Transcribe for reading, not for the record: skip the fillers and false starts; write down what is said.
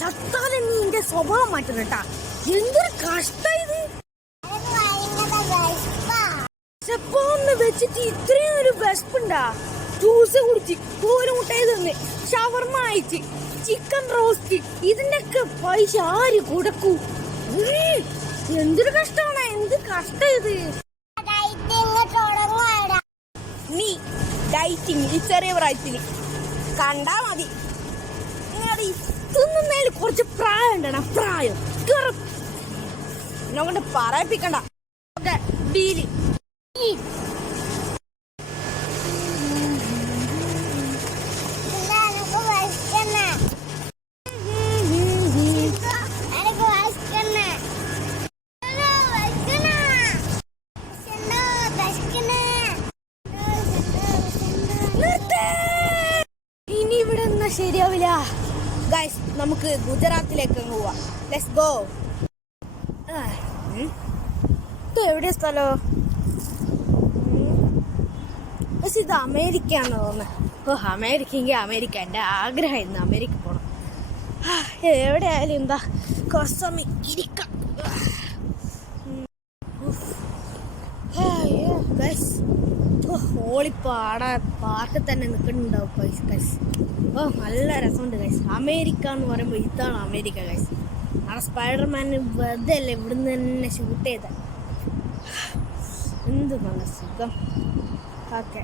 ചത്താലും നീ എന്റെ സ്വഭാവം മാറ്റണം കേട്ടാ. എന്തൊരു കഷ്ട ഇത്. ചെപ്പോന്ന് വെച്ചിട്ട് ഇത്രയും ഒരു വിശപ്പുണ്ടാ. ജ്യൂസ് കുടിച്ച്, കോലുമുട്ടായി തന്ന്, ഷവർമ അയച്ച്, ചിക്കൻ റോസ്റ്റ്, ഇതിന്റെയൊക്കെ പൈസ ആര് കൊടുക്കൂ? എന്തൊരു കഷ്ടമാണ്, എന്ത് കഷ്ട ഇത്. നീ ഡയറ്റിങ് ഈ ചെറിയ പ്രായത്തില് കണ്ടാ മതി. തിന്നുന്നതിൽ കുറച്ച് പ്രായം ഉണ്ടണം, പ്രായം എന്നെ കൊണ്ട് പറയിപ്പിക്കണ്ട. Okay deal. ഇനി ഇവിടെ എന്നാ ശരിയാവില്ല ഗൈസ്, നമുക്ക് ഗുജറാത്തിലേക്ക് പോവാം. Let's go. ഇത് എവിടെ സ്ഥലോ? പക്ഷെ ഇത് അമേരിക്കയാണെന്ന് തോന്നുന്നത്. അമേരിക്ക അമേരിക്ക എൻ്റെ ആഗ്രഹമായിരുന്നു അമേരിക്ക പോകണം. എവിടെ ആയാലും എന്താ കുറച്ച് സമയം ഇരിക്കാം. ഓളിപ്പോ ആടെ പാർക്കിൽ തന്നെ നിൽക്കുന്നുണ്ടാവും ഗൈസ്. നല്ല രസമുണ്ട് ഗൈസ്. അമേരിക്ക എന്ന് പറയുമ്പോൾ ഇതാണ് അമേരിക്ക ഗൈസ്. അവിടെ സ്പൈഡർമാൻ വെറുതെ അല്ലേ ഇവിടുന്ന് തന്നെ ഷൂട്ട് ചെയ്ത. എന്ത് നല്ല സുഖം. ഓക്കെ